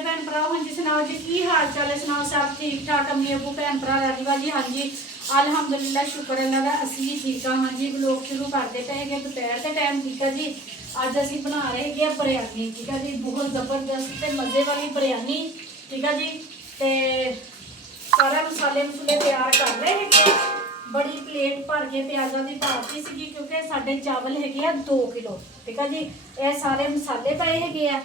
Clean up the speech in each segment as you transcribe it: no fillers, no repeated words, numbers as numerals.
मेरे भैन भरा। हाँ जी सुनाओ जी की हाल चाल है, सुनाओ सब ठीक ठाक अम्मी अबू भैन भरा राजी बाजी। हाँ जी अलहमदुलिल्लाह शुक्र अल्लाह का असी भी ठीक हाँ। हाँ जी ब्लॉग शुरू करते पे है दोपहर के टाइम। ठीक है जी अज असी बना रहे हैं बिरयानी। ठीक है जी बहुत जबरदस्त मज़े वाली बिरयानी। ठीक है जी तो सारा मसाले मसूले तैयार कर रहे हैं। बड़ी प्लेट भर के प्याज़ों की पाती सी क्योंकि साढ़े चावल है 2 किलो। ठीक है जी ये सारे मसाले पाए है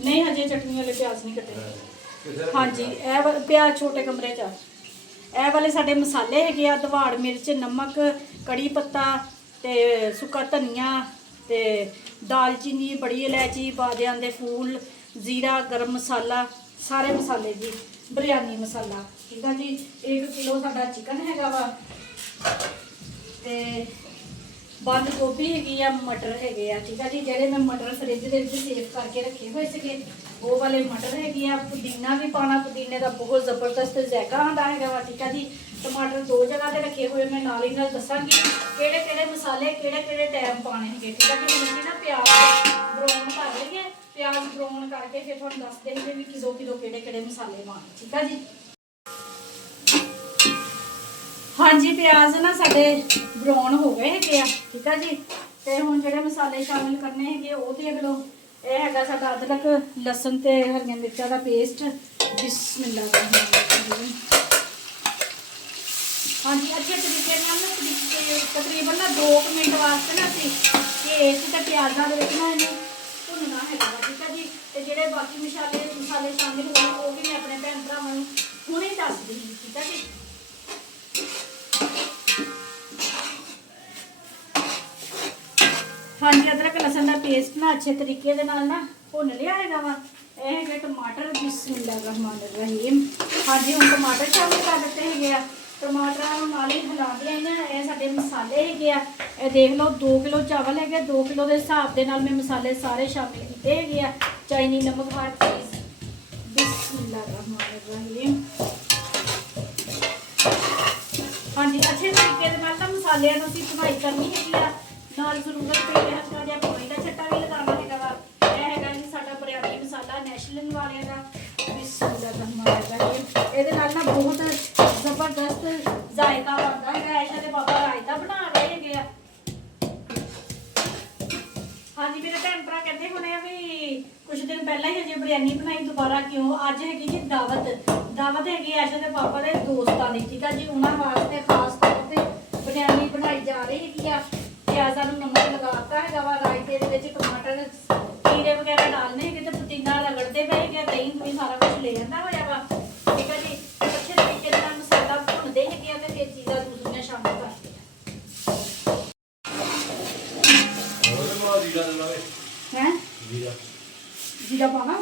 नहीं हजे चटनी वाले प्याज नहीं कटे। हाँ जी ए प्याज छोटे कमरे च ए वाले साढ़े मसाले है दवाड़ मिर्च नमक कड़ी पत्ता ते सुक्का धनिया ते दालचीनी बड़ी इलायची बादियां दे फूल जीरा गर्म मसाला सारे मसाले जी बिरयानी मसाला। ठीक है जी 1 किलो साडा चिकन हैगा वा ते बंद गोभी हैगी आ मटर हैगे आ। ठीक है जी जेडे मैं मटर फ्रिज के सेव करके रखे हुए थे वो वाले मटर हैगे आ। पुदीना भी पाना पुदीने का बहुत ज़बरदस्त जायका आंदा हैगा वा। ठीक है जी टमाटर 2 जगह पे रखे हुए मैं नाल ही नाल दसांगी केड़े मसाले केड़े टाइम पाने हैगे। ठीक है जी मुझे ना प्याज ब्राउन कर लेंगे प्याज ब्राउन करके फिर तुहानूं दस देंगे भी किलो केड़े मसाले पाने। ठीक है जी हाँ जी प्याज ना साडे ब्राउन हो गए है। ठीक है जी तो हुण जिहड़े मसाले शामिल करने है वो देख लो। ये हैगा साडा अदरक लसन ते हरियां मिर्चां दा पेस्ट बिस्मिल्लाह। हाँ जी अच्छे तरीके तकरीबन ना 2 मिनट वास्ते ना असीं पेस्ट ते प्याज़ां दे विच ना इहनूं भुनना हैगा। ठीक है जी तो जिहड़े बाकी मसाले शामिल होए वो भी मैं अपने भैन भरावां नूं हुणे दस दी। ठीक है जी हाँ जी अदरक लसन का पेस्ट ना अच्छे तरीके दे नाल ना भुन लिया है वा। यह है टमाटर बिस्मिल्लाहिर्रहमानिर्रहीम। हाँ जी हम टमाटर शामिल कर देते हैं टमाटर नाल ही हिला दिया है। साडे मसाले है देख लो 2 किलो चावल है 2 किलो के हिसाब के नाल मैं मसाले सारे शामिल किए है। चाइनी नमक हर चीज़ बिस्मिल्लाहिर्रहमानिर्रहीम। हाँ जी अच्छे तरीके दे नाल ना मसालियां नूं असीं भुनाई करनी है नाल जरूरत पे हल्का जिहा पानी का छट्टा भी लगाना है वा। यह है जी साडा बिरयानी मसाला नेशनल वाले का बिस्मिल्लाहिर्रहमानिर्रहीम। इहदे नाल ना बहुत जबरदस्त जायका बनता है। ऐशा दे पापा रायता बना रहे है। हाँ जी मेरे भैन भरा कहते होने भी कुछ दिन पहला ही हजे बिरयानी बनाई दोबारा क्यों अज हैगी जी दावत हैगी ऐशा दे पापा दे दोस्तां दी। ठीक है जी उन्होंने वास्ते खास तौर पर बिरयानी बनाई जा रही है। प्याज़ा नूं नमक लगाता है वा रायते दे विच टमाटर खीरे वगैरह डालने है तो पुदीना रगड़ते पे है दही भी सारा कुछ ले जाता होया वा। ठीक है जी अच्छे तरीके नाल मसाला भुनदे है तो फिर चीज़ां दूसरियां शामिल करते हैं। जीरा पाना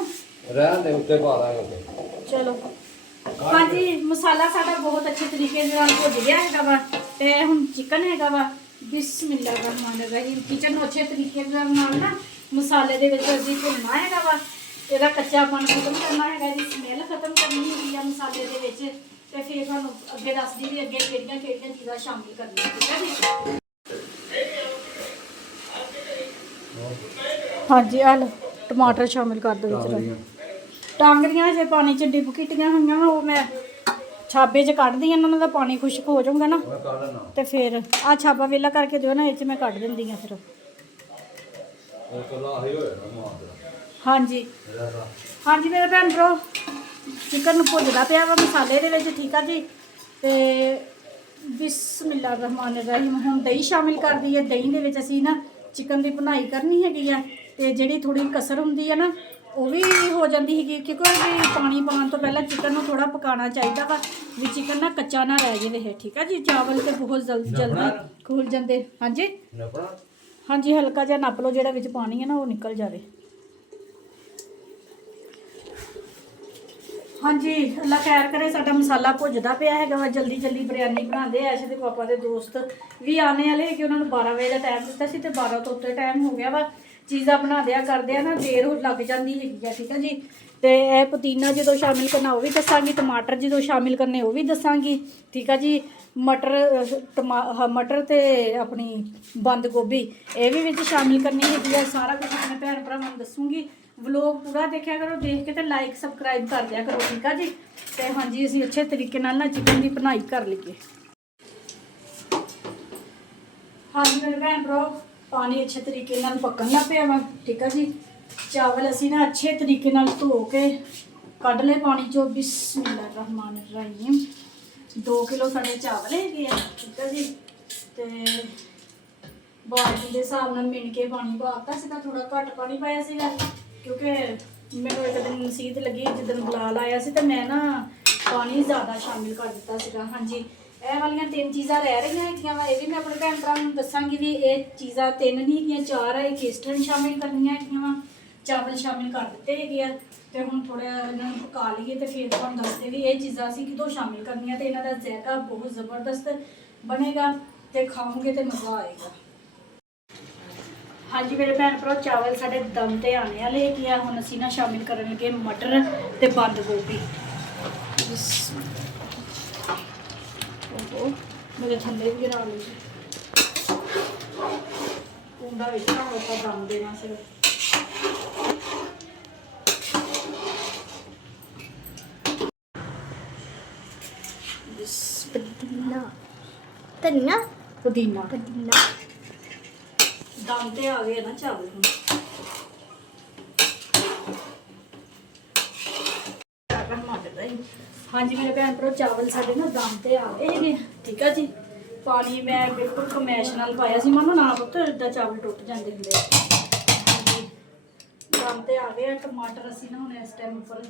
रहन दे उत्ते पा दांगे चलो। हाँ जी मसाला साडा बहुत अच्छे तरीके नाल भुज गया है वा ते हुण चिकन है वा बिस्मिल्लाहिर्रहमानिर्रहीम। किचन नूं अच्छे तरीके नाल ना मसाले दे विच असीं भुनना है वा इहदा कच्चापन खत्म करना है जी स्मैल खत्म करनी है मसाले दे विच ते फिर तुहानूं अगे दसदी भी अगे केड़ियां चीज़ां शामिल करनियां। ठीक है जी हाँ जी हल टमाटर शामिल कर दो विच टांगरियां जे पानी च डिप कीतियां होईयां वो मैं छाबे च कढ़ दी इन्हों का पानी खुश्क हो जाऊगा ना तो फिर आ छाबा वेला करके दो ना ये मैं कढ़ दी फिर। हाँ जी मेरे भैन भ्रो चिकन भुजदा पिया वा मसाले दे विच। ठीक है जी तो बिस्मिल्लाहिर्रहमानिर्रहीम हुण दही शामिल कर दी है। दही दे विच असीं ना चिकन की भुनाई करनी हैगी तो जिहड़ी थोड़ी कसर हुंदी है ना वो भी हो जाती है क्योंकि भी पानी पाने तो पहले चिकन को थोड़ा पकाना चाहिए वा भी चिकन ना कच्चा ना रह जाए। ठीक है जी चावल तो बहुत जल्दी खुल जाते। हाँ जी हल्का जिहा नप लो जिहड़ा विच पानी है ना वो निकल जाए। हाँ जी अल्लाह खैर करे साडा मसाला भुजदा पिया है वा जल्दी बिरयानी बनाते ऐसे दे पापा के दोस्त भी आने वाले कि उन्होंने 12 बजे का टाइम दिता सी ते 12 तो उत्ते टाइम हो गया वा ਚੀਜ਼ਾਂ ਬਣਾ ਦਿਆ ਕਰਦੇ ਆ ਨਾ ਦੇਰ ਲੱਗ ਜਾਂਦੀ ਹੈਗੀ ਆ, ਠੀਕ ਆ ਜੀ। ਤੇ ਇਹ ਪੁਦੀਨਾ ਜਦੋਂ ਸ਼ਾਮਿਲ ਕਰਨਾ ਉਹ ਵੀ ਦੱਸਾਂਗੀ, ਟਮਾਟਰ ਜਦੋਂ ਸ਼ਾਮਿਲ ਕਰਨੇ ਉਹ ਵੀ ਦੱਸਾਂਗੀ, ਠੀਕ ਆ ਜੀ। ਮਟਰ ਤੇ ਆਪਣੀ ਬੰਦ ਗੋਭੀ ਇਹ ਵੀ ਵਿੱਚ ਸ਼ਾਮਿਲ ਕਰਨੀ ਹੈਗੀ ਆ। ਸਾਰਾ ਕੁਝ ਆਪਣੇ ਭੈਣ ਭਰਾਵਾਂ ਨੂੰ ਦੱਸੂਗੀ। ਵਲੋਗ ਪੂਰਾ ਦੇਖਿਆ ਕਰੋ, ਦੇਖ ਕੇ ਤੇ ਲਾਈਕ ਸਬਸਕ੍ਰਾਈਬ ਕਰ ਦਿਆ ਕਰੋ, ਠੀਕ ਆ ਜੀ। ਤੇ ਹਾਂਜੀ ਅਸੀਂ ਅੱਛੇ ਤਰੀਕੇ ਨਾਲ ਨਾ ਚਿਕਨ ਦੀ ਬਣਾਈ ਕਰ ਲਈਏ। ਹਾਂਜੀ ਮੇਰੇ ਭੈਣ ਭਰਾ, ਪਾਣੀ ਅੱਛੇ ਤਰੀਕੇ ਨਾਲ ਪੱਕਣ ਲੱਗ ਪਿਆ ਵਾ, ਠੀਕ ਆ ਜੀ। ਚਾਵਲ ਅਸੀਂ ਨਾ ਅੱਛੇ ਤਰੀਕੇ ਨਾਲ ਧੋ ਕੇ ਕੱਢ ਲਏ ਪਾਣੀ ਚੋਂ। ਬਿਸਮਿਲ੍ਲਾਹਿਰਰਹਿਮਾਨਿਰਰਹੀਮ। 2 ਕਿਲੋ ਸਾਡੇ ਚਾਵਲ ਹੈਗੇ ਆ, ਠੀਕ ਆ ਜੀ। ਤੇ ਬਾਲਟੀ ਦੇ ਹਿਸਾਬ ਨਾਲ ਮਿਣ ਕੇ ਪਾਣੀ ਪਾਤਾ ਸੀਗਾ, ਥੋੜਾ ਘੱਟ ਪਾਣੀ ਪਾਇਆ ਸੀਗਾ ਕਿਉਂਕਿ ਮੈਨੂੰ ਇੱਕ ਦਿਨ ਨਸੀਹਤ ਲੱਗੀ ਜਿੱਦਣ ਬੁਲਾਲ ਆਇਆ ਸੀ ਤੇ ਮੈਂ ਨਾ ਪਾਣੀ ਜ਼ਿਆਦਾ ਸ਼ਾਮਿਲ ਕਰ ਦਿੱਤਾ ਸੀਗਾ। ਹਾਂਜੀ ਇਹ ਵਾਲੀਆਂ 3 ਚੀਜ਼ਾਂ ਰਹਿ ਰਹੀਆਂ ਹੈਗੀਆਂ ਵਾ, ਇਹ ਵੀ ਮੈਂ ਆਪਣੇ ਭੈਣ ਭਰਾਵਾਂ ਨੂੰ ਦੱਸਾਂਗੀ ਵੀ ਇਹ ਚੀਜ਼ਾਂ 3 ਨਹੀਂ ਹੈਗੀਆਂ 4 ਆ। ਇਹ ਕੇਸਟਰਨ ਸ਼ਾਮਿਲ ਕਰਨੀਆਂ ਹੈਗੀਆਂ ਵਾ, ਚਾਵਲ ਸ਼ਾਮਿਲ ਕਰ ਦਿੱਤੇ ਹੈਗੇ ਆ। ਤੇ ਹੁਣ ਥੋੜਾ ਇਹਨਾਂ ਨੂੰ ਪਕਾ ਲਈਏ ਤੇ ਫਿਰ ਤੁਹਾਨੂੰ ਦੱਸਦੇ ਵੀ ਇਹ ਚੀਜ਼ਾਂ ਅਸੀਂ ਕਿਦੋਂ ਸ਼ਾਮਿਲ ਕਰਨੀਆਂ ਤੇ ਇਹਨਾਂ ਦਾ ਜ਼ਾਇਕਾ ਬਹੁਤ ਜ਼ਬਰਦਸਤ ਬਣੇਗਾ ਤੇ ਖਾਓਗੇ ਤੇ ਮਜ਼ਾ ਆਏਗਾ। ਹਾਂਜੀ ਮੇਰੇ ਭੈਣ ਭਰਾ, ਚਾਵਲ ਸਾਡੇ ਦਮ ਤੇ ਆਣੇ ਵਾਲੇ ਹੈਗੇ ਆ। ਹੁਣ ਅਸੀਂ ਨਾ ਸ਼ਾਮਿਲ ਕਰਨ ਲੱਗੇ ਮਟਰ ਤੇ ਬੰਦ ਗੋਭੀ। ਮੇਰੇ ਥੱਲੇ ਵੀ ਗਿਰਾ ਲਈ ਕੁੰਡਾ ਵਿੱਚ ਨਾ ਆਪਾਂ ਦਮ ਦੇਣਾ ਸੀ। ਪੁਦੀਨਾ ਦਮ ਤੇ ਆ ਗਏ ਨਾ ਚਾਵਲ ਹੁਣ। ਹਾਂਜੀ ਮੇਰੇ ਭੈਣ ਭਰਾ, ਚਾਵਲ ਸਾਡੇ ਨਾ ਦਮ ਤੇ ਆ ਗਏ ਹੈਗੇ, ਠੀਕ ਆ ਜੀ। ਪਾਣੀ ਮੈਂ ਬਿਲਕੁਲ ਕਮੈਸ਼ ਨਾਲ ਪਾਇਆ ਸੀ, ਮਾਨੋ ਨਾ ਪੁੱਤ ਇਦਾਂ ਚਾਵਲ ਟੁੱਟ ਜਾਂਦੇ ਹੁੰਦੇ। ਹਾਂਜੀ ਦਮ ਤੇ ਆ ਗਏ ਆ। ਟਮਾਟਰ ਅਸੀਂ ਨਾ ਹੁਣ ਇਸ ਟਾਈਮ ਉੱਪਰ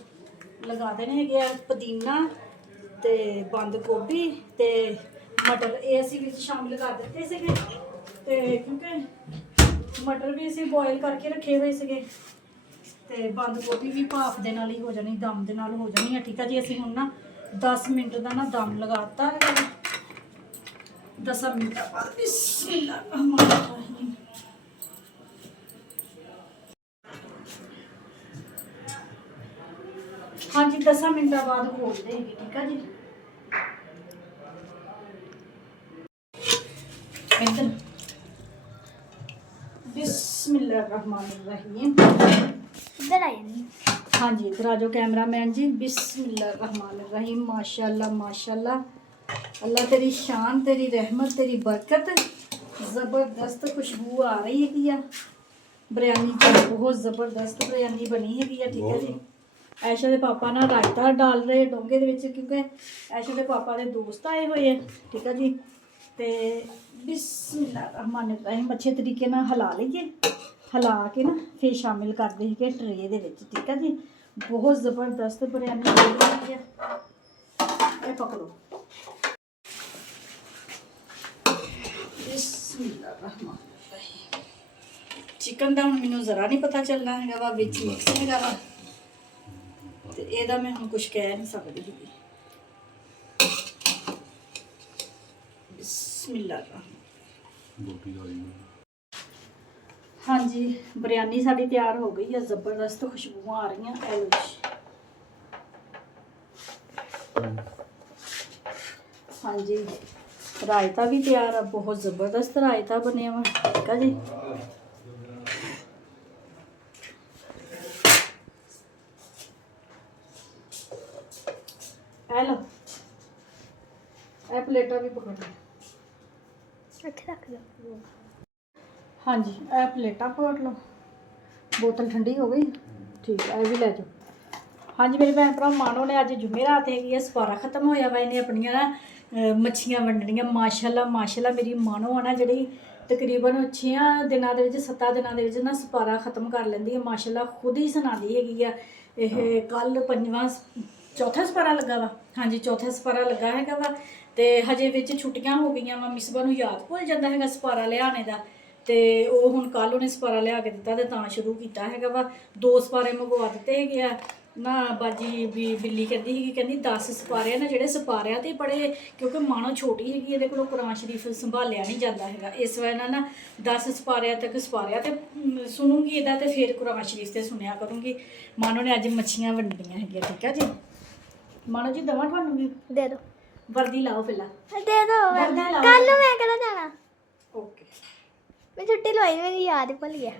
ਲਗਾ ਦੇਣੇ ਹੈਗੇ ਆ। ਪੁਦੀਨਾ ਤੇ ਬੰਦ ਗੋਭੀ ਤੇ ਮਟਰ ਇਹ ਅਸੀਂ ਵਿੱਚ ਸ਼ਾਮਿਲ ਕਰ ਦਿੱਤੇ ਸੀਗੇ। ਤੇ ਕਿਉਂਕਿ ਮਟਰ ਵੀ ਅਸੀਂ ਬੋਇਲ ਕਰਕੇ ਰੱਖੇ ਹੋਏ ਸੀਗੇ ਤੇ ਬੰਦ ਗੋਭੀ ਵੀ ਭਾਫ ਦੇ ਨਾਲ ਹੀ ਹੋ ਜਾਣੀ, ਦਮ ਦੇ ਨਾਲ ਹੋ ਜਾਣੀ ਹੈ, ਠੀਕ ਆ ਜੀ। ਅਸੀਂ ਹੁਣ ਨਾ 10 ਮਿੰਟ ਦਾ ਨਾ ਦਮ ਲਗਾਤਾ ਹੈ। 10 ਮਿੰਟਾਂ ਬਾਅਦ ਬਿਸਮਿਲ੍ਲਾਹਿਰਰਹਿਮਾਨਿਰਰਹੀਮ। ਹਾਂਜੀ 10 ਮਿੰਟਾਂ ਬਾਅਦ ਖੋਲਦੇ ਹੈਗੇ, ਠੀਕ ਆ ਜੀ। ਇੱਧਰ ਬਿਸਮਿਲ੍ਲਾਹਿਰਰਹਿਮਾਨਿਰਰਹੀਮ। इधर आइए नहीं। ਹਾਂਜੀ ਇੱਧਰ ਆ ਜਾਓ ਕੈਮਰਾਮੈਨ ਜੀ। ਬਿਸਮਿਲ੍ਲਾਹਿਰਰਹਿਮਾਨਿਰਰਹੀਮ। माशाल्लाह माशाल्लाह, अल्लाह तेरी शान, तेरी रहमत, तेरी बरकत। ज़बरदस्त खुशबू आ रही हैगी आ बिरयानी की, बहुत ज़बरदस्त बिरयानी बनी हैगी आ, ठीक है जी। ऐशा के पापा ना रायता डाल रहे डोंगे दे विच क्योंकि ऐशा के पापा के दोस्त आए हुए हैं, ठीक है जी। तो बिस्मिल्लाहिर्रहमानिर्रहीम अच्छे तरीके नाल हिला लईए, हिला के ना फिर शामिल करते हैं कि ट्रे दे विच, ठीक है जी। बहुत ज़बरदस्त बिरयानी बनी है। ये पकड़ो। बिस्मिल्लाहिर्रहमानिर्रहीम। चिकन का हुण मैनूं ज़रा नहीं पता चलना है वा विच मिक्स हैगा वा ते इहदा मैं हुण कुछ कह नहीं सकदी हैगी। बिस्मिल्लाहिर्रहमानिर्रहीम। हाँ जी बिरयानी साड़ी तैयार हो गई है, ज़बरदस्त खुशबू आ रही हैं। हाँ जी रायता भी तैयार है, बहुत ज़बरदस्त रायता बने हुआ, ठीक है जी। ए लो ए प्लेटा भी पकड़ लो। हाँ जी ए प्लेटा पकड़ लो। बोतल ठंडी हो गई, ठीक है ये भी ले जाओ। हाँ जी मेरे भैन भरा, मानो ने अज जुमेरात है, सपारा खत्म होया वा, इन्हें अपनियां ना मच्छियां वंडनियां। माशाल्लाह माशाल्लाह मेरी मानो है ना जी तकरीबन 6 दिनों के 7 दिनों के ना सपारा खत्म कर लेंदी है। माशाल्लाह खुद ही सुनाती हैगी आ। कल 5वां चौथा सपारा लगा वा। हाँ जी चौथा सपारा लगा हैगा वा। तो हजे विच छुट्टियां हो गई वा, मिसबा नूं याद भुल जाता है सपारा लियाने का। तो वो हुण कल उन्हें सपारा लिया के दिता तो शुरू किया हैगा वा। 2 सपारे मंगवा दिते हैगे आ। ਨਾ ਬਾਜੀ ਵੀ ਬਿੱਲੀ ਕਹਿੰਦੀ ਸੀਗੀ, ਕਹਿੰਦੀ 10 ਸਪਾਰਿਆਂ ਨਾ ਜਿਹੜੇ ਸਪਾਰਿਆਂ ਤੇ ਬੜੇ, ਕਿਉਂਕਿ ਮਾਣੋ ਛੋਟੀ ਹੈਗੀ, ਇਹਦੇ ਕੋਲੋਂ ਕੁਰਾਨ ਸ਼ਰੀਫ ਸੰਭਾਲਿਆ ਨਹੀਂ ਜਾਂਦਾ ਹੈਗਾ, ਇਸ ਵਜ੍ਹਾ ਨਾਲ ਨਾ 10 ਸਪਾਰਿਆਂ ਤੱਕ ਸਪਾਰਿਆ ਤੇ ਸੁਣੂਗੀ ਇਹਦਾ ਤੇ ਫਿਰ ਕੁਰਾਨ ਸ਼ਰੀਫ ਤੇ ਸੁਣਿਆ ਕਰੂੰਗੀ। ਮਾਣੋ ਨੇ ਅੱਜ ਮੱਛੀਆਂ ਵੰਡੀਆਂ ਹੈਗੀਆਂ, ਠੀਕ ਆ ਜੀ। ਮਾਣੋ ਜੀ ਦਵਾਂ ਤੁਹਾਨੂੰ ਵੀ? ਦੇ ਦੋ ਵਰਦੀ ਲਾਓ ਪਹਿਲਾਂ। ਦੇ ਦੋ ਵਰਦੀ ਲਾਓ। ਕੱਲ ਨੂੰ ਮੈਂ ਕਿਹੜਾ ਜਾਣਾ, ਓਕੇ। ਮੈਂ ਛੁੱਟੀ ਲਵਾਈ, ਮੇਰੀ ਯਾਦ ਹੀ ਭੁੱਲ ਗਿਆ।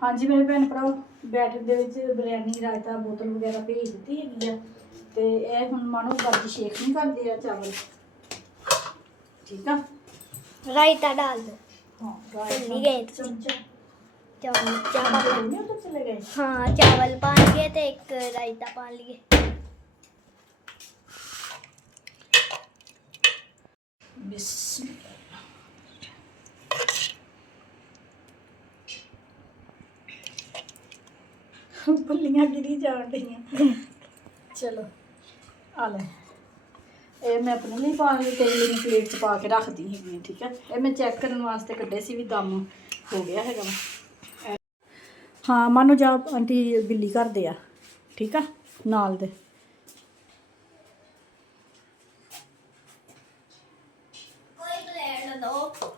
ਹਾਂਜੀ ਮੇਰੇ ਭੈਣ ਭਰਾਓ, ਬੈਟਰ ਦੇ ਵਿੱਚ ਬਿਰਿਆਨੀ ਰਾਇਤਾ ਬੋਤਲ ਵਗੈਰਾ ਭੇਜ ਦਿੱਤੀ ਹੈਗੀ ਆ, ਤੇ ਇਹ ਹੁਣ ਮਾਣੋ ਬਾਜੀ ਸ਼ੇਕ ਨਹੀਂ ਕਰਦੇ ਆ ਚਾਵਲ, ਠੀਕ ਆ। ਰਾਇਤਾ डाल दो। ਹਾਂ ਭੁੱਲ ਗਏ ਤੁਸੀਂ। ਚਮਚਾ चावल ਚਾਵਲ चावल ਨਹੀਂ ਉੱਧਰ ਚਲੇ ਗਏ। हाँ चावल पा लिए तो एक रायता पा लिए। ਬਿਸਮਿਲ੍ਲਾ। ਭੁੱਲੀਆਂ ਗਿਰੀ ਜਾਣ ਡਈਆਂ। ਚਲੋ ਆ ਲੈ, ਇਹ ਮੈਂ ਆਪਣੇ ਲਈ ਪਾ ਕੇ ਤੇਰੇ ਲਈ ਪਲੇਟ 'ਚ ਪਾ ਕੇ ਰੱਖਦੀ ਹੈਗੀ ਹਾਂ, ਠੀਕ ਹੈ। ਇਹ ਮੈਂ ਚੈੱਕ ਕਰਨ ਵਾਸਤੇ ਕੱਢੇ ਸੀ ਵੀ ਦਮ ਹੋ ਗਿਆ ਹੈਗਾ ਵਾ। ਹਾਂ ਮਾਨੋ ਜਾ ਆਂਟੀ ਬਿੱਲੀ ਕਰਦੇ ਆ, ਠੀਕ ਆ ਨਾਲ ਦੇ।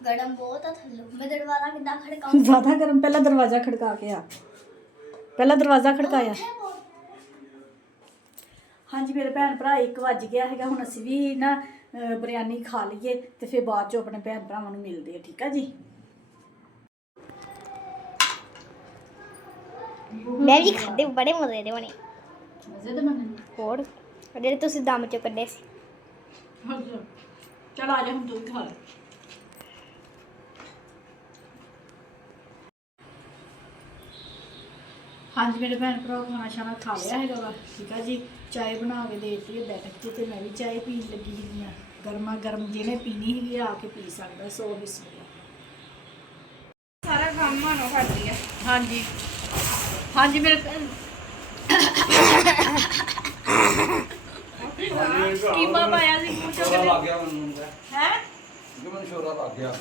गरम बहुत है थल्लो, मैं दरवाजा कितना खड़काऊं? ਜ਼ਿਆਦਾ ਗਰਮ, ਪਹਿਲਾਂ ਦਰਵਾਜ਼ਾ ਖੜਕਾ ਕੇ ਆ, ਪਹਿਲਾਂ ਦਰਵਾਜ਼ਾ ਖੜਕਾਇਆ। ਹਾਂਜੀ ਮੇਰੇ ਭੈਣ ਭਰਾ 1 ਵੱਜ ਗਿਆ ਹੈਗਾ, ਹੁਣ ਅਸੀਂ ਵੀ ਨਾ ਬਿਰਿਆਨੀ ਖਾ ਲਈਏ ਤੇ ਫਿਰ ਬਾਅਦ ਚੋਂ ਆਪਣੇ ਭੈਣ ਭਰਾਵਾਂ ਨੂੰ ਮਿਲਦੇ ਆ, ਠੀਕ ਆ ਜੀ। मैं भी खाते बड़े मजे दे बने ਮਜ਼ੇ ਦੇ ਬਣੇ। और ਜਿਹੜੇ ਤੁਸੀਂ ਦਮ ਚੋਂ ਕੱਢੇ ਸੀ। ਚਲ ਆ ਜਾ ਹੁਣ ਤੂੰ ਵੀ ਖਾ ਲੈ। ਹਾਂਜੀ ਮੇਰੇ ਭੈਣ ਭਰਾ ਖਾਣਾ ਸ਼ਾਨਾ ਖਾ ਲਿਆ ਹੈਗਾ ਵਾ, ਠੀਕ ਆ ਜੀ। ਚਾय ਬਣਾ ਕੇ ਦੇ ਦਿੱਤੀ ਹੈ ਬੈਠਕ 'ਚ, ਤੇ ਮੈਂ ਵੀ ਚਾय ਪੀਣ ਲੱਗੀ ਹੈਗੀ ਆ। ਗਰਮਾ ਗਰਮ ਜਿਹਨੇ ਪੀਣੀ ਹੈਗੀ ਆ ਕੇ ਪੀ ਸਕਦਾ। ਸੋ ਬਿਸਮਿਲ੍ਲਾ। ਸਾਰਾ ਕੰਮ ਮਾਨੋ ਕਰਦੀ ਆ। ਹਾਂਜੀ ਹਾਂਜੀ ਮੇਰੇ ਭੈਣ ਕੀਮਾ ਪਾਇਆ ਸੀ ਮੂੰਹ ਚੋਂ ਸ਼ੋਰਾ ਲੱਗ ਗਿਆ ਮੈਨੂੰ, ਹੈ ਮੈਨੂੰ ਸ਼ੋਰਾ ਲੱਗ ਗਿਆ।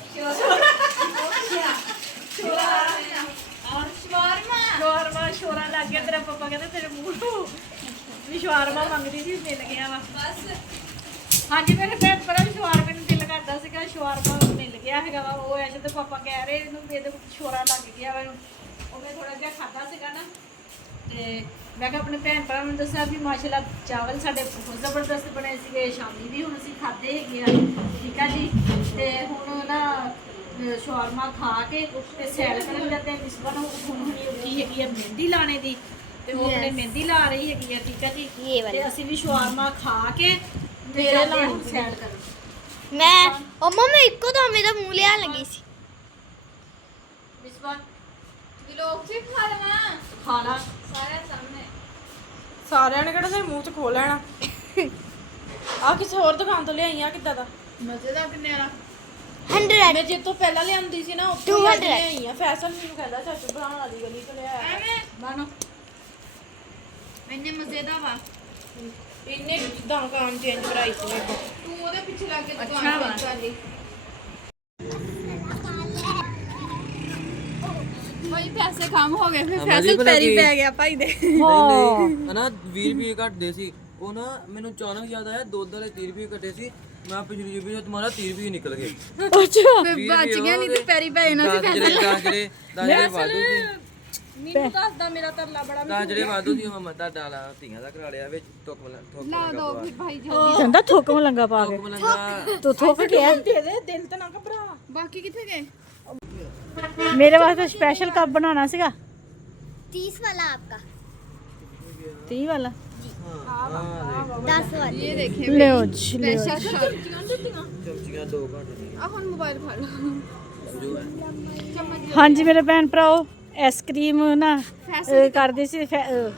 ਸ਼ੋਰਾ ਲੱਗ ਗਿਆ। ਤੇਰਾ ਪਾਪਾ ਕਹਿੰਦਾ ਤੇਰੇ ਮੂੰਹ ਤੋਂ ਵੀ ਸ਼ਵਾਰਮਾ ਮੰਗਦੀ ਸੀ, ਮਿਲ ਗਿਆ ਵਾ ਬਸ। ਹਾਂਜੀ ਮੇਰੇ ਭੈਣ ਭਰਾ ਸ਼ਵਾਰਮੇ ਨੂੰ ਦਿਲ ਕਰਦਾ ਸੀਗਾ, ਸ਼ਵਾਰਮਾ ਮਿਲ ਗਿਆ ਹੈਗਾ ਵਾ। ਉਹ ਐਸੇ ਤੇ ਪਾਪਾ ਕਹਿ ਰਹੇ ਇਹਨੂੰ ਵੀ ਇਹਦੇ ਸ਼ੋਰਾ ਲੱਗ ਗਿਆ ਵਾ ਇਹਨੂੰ। ਉਹਨੇ ਥੋੜਾ ਜਿਹਾ ਖਾਧਾ ਸੀਗਾ ਨਾ, ਤੇ ਮੈਂ ਕਿਹਾ ਆਪਣੇ ਭੈਣ ਭਰਾ ਨੂੰ ਦੱਸਿਆ ਵੀ ਮਾਸ਼ਾਅੱਲਾ ਚਾਵਲ ਸਾਡੇ ਬਹੁਤ ਜ਼ਬਰਦਸਤ ਬਣੇ ਸੀਗੇ। ਸ਼ਾਮੀ ਵੀ ਹੁਣ ਅਸੀਂ ਖਾਧੇ ਹੈਗੇ ਆ, ਠੀਕ ਆ ਜੀ। ਤੇ ਹੁਣ ਨਾ ਸ਼ਵਾਰਮਾ ਖਾ ਕੇ ਤੇ ਸੈਰ ਕਰਨ ਜਾਂਦੇ। ਮਿਸਬਾ ਨੂੰ ਹੁਣ ਉੱਠੀ ਹੈਗੀ ਆ ਮਹਿੰਦੀ ਲਾਣੇ ਦੀ, ਤੇ ਉਹ ਆਪਣੇ ਮਹਿੰਦੀ ਲਾ ਰਹੀ ਹੈਗੀ ਆ, ਠੀਕ ਆ ਜੀ। ਤੇ ਅਸੀਂ ਵੀ ਸ਼ਵਾਰਮਾ ਖਾ ਕੇ ਮੇਰੇ ਲਾਣੀ ਸੈਰ ਕਰਨ। ਮੈਂ ਮੰਮਾ ਮੈਂ ਇੱਕੋ ਦਮ ਮੇਰਾ ਮੂੰਹ ਲਿਆ ਲੱਗੀ ਸੀ। ਮਿਸਬਾ ਲੋਕ ਸੀ ਖਾ ਲੈਣਾ ਖਾਣਾ ਸਾਰਿਆਂ ਸਾਹਮਣੇ। ਸਾਰਿਆਂ ਨੇ ਕਿਹੜਾ ਸੇ ਮੂੰਹ ਚ ਖੋ ਲੈਣਾ। ਆ ਕਿਸੇ ਹੋਰ ਦੁਕਾਨ ਤੋਂ ਲਿਆਈ ਆ, ਕਿੱਦਾਂ ਦਾ ਮਜ਼ੇ ਦਾ ਕਿੰਨੇ ਵਾਲਾ 100 ਮੈਂ ਜਿੱਥੋਂ ਪਹਿਲਾਂ ਲਿਆਂਦੀ ਸੀ ਨਾ ਉੱਥੋਂ ਹੀ ਅੱਜ ਲਿਆਈ ਆ। ਫੈਸਲ ਮੈਨੂੰ ਕਹਿੰਦਾ ਚਾਚੂ ਬਣਾਉਣ ਵਾਲੀ ਗਲੀ ਤੋਂ ਲਿਆਇਆ। ਐਵੇਂ ਮਾਨੋ ਇੰਨੇ ਮਜ਼ੇ ਦਾ ਵਾ। ਇੰਨੇ ਦੁਕਾਨ ਚੇਂਜ ਕਰਾਈ ਸੀ ਮੇਰੇ ਕੋਲ। ਤੂੰ ਉਹਦੇ ਪਿੱਛੇ ਲੱਗ ਕੇ ਅੱਛਾ ਦੁਕਾਨ ਵਾ। ਤੇ ਕਰ ਲਈ। ਭਾਈ ਪੈਸੇ ਕੰਮ ਹੋ ਗਏ, ਫਿਰ ਫੈਸਲ ਪੈਰੀ ਪੈ ਗਿਆ ਭਾਈ ਦੇ। ਹਨਾ 20 ਰੁਪਏ ਘੱਟਦੇ ਸੀ। ਉਹ ਨਾ ਮੈਨੂੰ ਅਚਾਨਕ ਯਾਦ ਆਇਆ ਦੁੱਧ ਵਾਲੇ 30 ਰੁਪਏ ਕੱਟੇ ਸੀ। ਮੈਂ ਪਿਛਲੀ ਜੀਬੀ ਤੋਂ ਤੁਹਾਡਾ 30 ਰੁਪਏ ਨਿਕਲ ਗਏ। ਫਿਰ ਬਚ ਗਿਆ, ਨਹੀਂ ਤੇ ਪੈਰੀ ਪੈ ਜਾਣਾ ਸੀ ਫੈਸਲ। ਦਸ ਜਿਹੜੇ ਵਾਧੂ ਸੀ, ਮੈਨੂੰ ਦੱਸਦਾ ਮੇਰਾ ਤਰਲਾ ਬੜਾ। 10 ਜਿਹੜੇ ਵਾਧੂ ਸੀ ਉਹ ਮੈਂ ਤੁਹਾਡਾ ਲਾ ਧੀਆਂ ਦਾ ਕਰਾ ਲਿਆ ਵਿੱਚ ਲਾ ਦੋ ਲੱਗਾ ਫਿਰ ਭਾਈ ਜਲਦੀ। ਕਹਿੰਦਾ ਥੋਕਮ ਲੰਗਾ ਪਾ ਕੇ ਮਲੰਗਾ ਤੂੰ ਥੋਕ ਗਿਆ। ਦੇ ਦੇ ਦਿਲ ਤੇ ਨਾ ਘਬਰਾ। ਬਾਕੀ ਕਿੱਥੇ ਗਏ? ਮੇਰੇ ਵਾਸਤੇ ਸਪੈਸ਼ਲ ਕੱਪ ਬਣਾਉਣਾ ਸੀਗਾ 30 वाला आपका 30 ਵਾਲਾ। 10 वाला। ਇਹ ਦੇਖੇ ਲਿਓ ਜੀ ਲਿਓ। ਚਮਚੀਆਂ 2 ਘੱਟ ਦੀਆਂ ਆ ਹੁਣ ਮੋਬਾਈਲ ਫੜ ਲਓ। ਜੋ ਹੈ ਹਾਂਜੀ ਮੇਰੇ ਭੈਣ ਭਰਾਓ, ਆਈਸਕ੍ਰੀਮ ਨਾ ਕਰਦੇ ਸੀ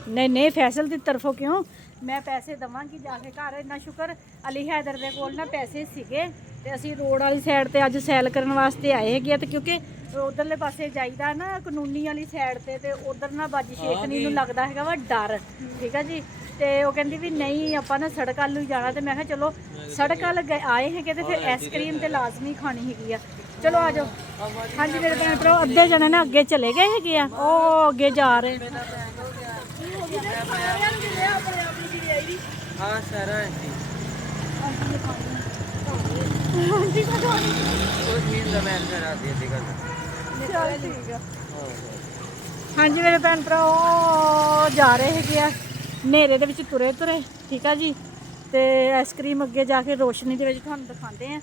ਨਹੀਂ ਫੈਸਲ ਦੀ ਤਰਫੋਂ। ਕਿਉਂ ਮੈਂ ਪੈਸੇ ਦਵਾਂਗੀ ਜਾ ਕੇ ਘਰ। ਇੰਨਾ ਸ਼ੁਕਰ ਅਲੀ ਹੈਦਰ ਦੇ ਕੋਲ ਨਾ ਪੈਸੇ ਸੀਗੇ, ਤੇ ਅਸੀਂ ਰੋਡ ਵਾਲੀ ਸਾਈਡ ਤੇ ਅੱਜ ਸੈਲ ਕਰਨ ਵਾਸਤੇ ਆਏ ਹੈਗੇ ਆ। ਤੇ ਕਿਉਂਕਿ ਉਧਰਲੇ ਪਾਸੇ ਜਾਈਦਾ ਨਾ ਕਾਨੂੰਨੀ ਵਾਲੀ ਸਾਈਡ ਤੇ ਉਧਰ ਨਾ ਬਾਜੀ ਸ਼ੇਖਣੀ ਨੂੰ ਲੱਗਦਾ ਹੈਗਾ ਵਾ ਡਰ, ਠੀਕ ਆ ਜੀ। ਤੇ ਉਹ ਕਹਿੰਦੀ ਵੀ ਨਹੀਂ ਆਪਾਂ ਨਾ ਸੜਕ ਵੱਲ ਨੂੰ ਜਾਣਾ, ਤੇ ਮੈਂ ਕਿਹਾ ਚਲੋ ਸੜਕ ਵੱਲ ਆਏ ਹੈਗੇ ਤੇ ਫਿਰ ਆਈਸਕ੍ਰੀਮ ਤੇ ਲਾਜ਼ਮੀ ਖਾਣੀ ਹੈਗੀ ਆ। ਚਲੋ ਆ ਜਾਓ। ਹਾਂਜੀ ਮੇਰੇ ਭੈਣ ਭਰਾ ਅੱਧੇ ਜਣੇ ਨਾ ਅੱਗੇ ਚਲੇ ਗਏ ਹੈਗੇ ਆ, ਉਹ ਅੱਗੇ ਜਾ ਰਹੇ। ਹਾਂ ਸਾਰਾ ਆਂਟੀ ਉਹ ਚੀਜ਼ ਦਾ ਮੈਂ ਕਰਾ ਦੀ ਗੱਲ ਹਾਂਜੀ ਮੇਰੇ ਭੈਣ ਭਰਾ ਉਹ ਜਾ ਰਹੇ ਹੈਗੇ ਆ ਹਨੇਰੇ ਦੇ ਵਿੱਚ ਤੁਰੇ ਠੀਕ ਆ ਜੀ। ਤੇ ਆਈਸਕ੍ਰੀਮ ਅੱਗੇ ਜਾ ਕੇ ਰੋਸ਼ਨੀ ਦੇ ਵਿੱਚ ਤੁਹਾਨੂੰ ਦਿਖਾਉਂਦੇ ਆ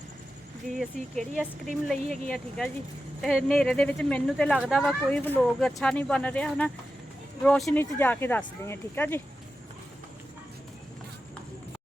ਵੀ ਅਸੀਂ ਕਿਹੜੀ ਆਈਸਕ੍ਰੀਮ ਲਈ ਹੈਗੀ ਆ, ਠੀਕ ਆ ਜੀ। ਤੇ ਹਨੇਰੇ ਦੇ ਵਿੱਚ ਮੈਨੂੰ ਤੇ ਲੱਗਦਾ ਵਾ ਕੋਈ ਵਲੋਗ ਅੱਛਾ ਨਹੀਂ ਬਣ ਰਿਹਾ ਹਨਾ, ਰੋਸ਼ਨੀ 'ਚ ਜਾ ਕੇ ਦੱਸਦੇ ਆ, ਠੀਕ ਆ ਜੀ।